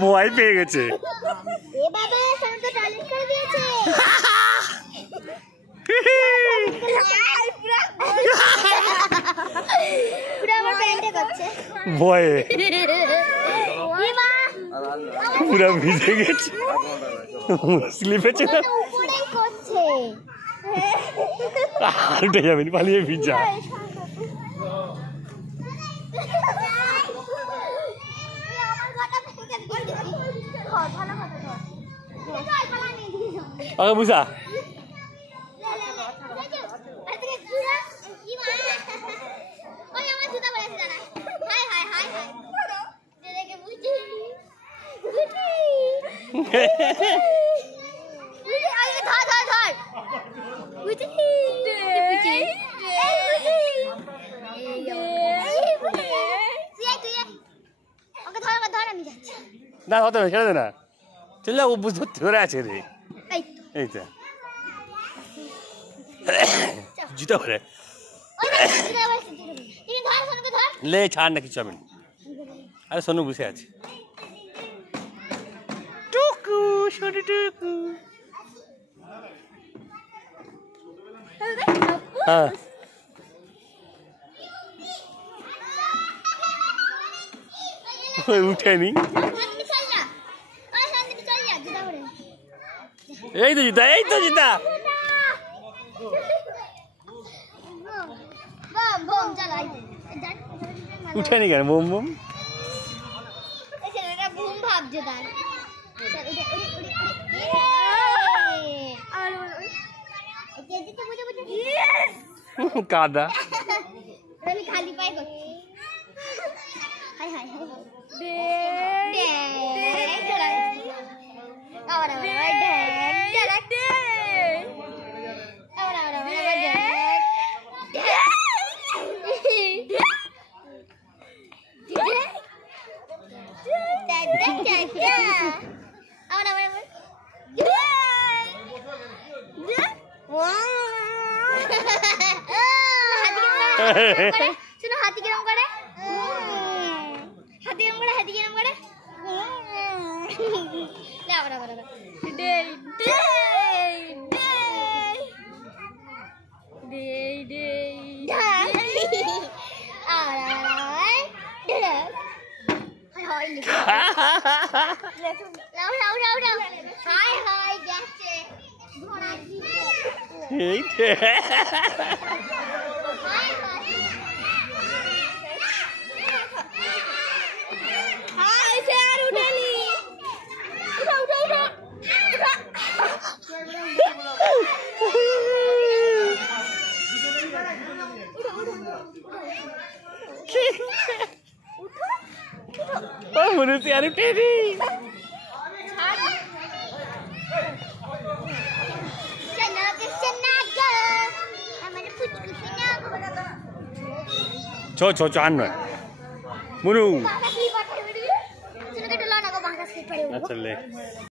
ভয় পেয়ে গেছে। ভয়ে পুরা ভিজে গেছে, স্লিপে ছিল আর উঠে যাবেন, পালিয়ে ভিজা। ওকে বুঝা না হতে হবে, ছেড়ে দে না, চলে ও বুঝতে ধরে আছে রে। এই তো জুতা পরে লে, ছাড় না কিছু হবে না। আরে সোনু বসে আছে, টুকু ছোট টুকু। হ্যাঁ উঠেনি, এই তো জুতা, এই তো জুতা। উঠেনি কেন? বোম বোম কাদা খালি পাই করছি। শুনো হাতি কিরম করে, হাতি কিরম করে, হাতি কিরম করে। মনে আর উঠেনি। ছো ছো ছো, আর নয় মনু। আচ্ছা লে।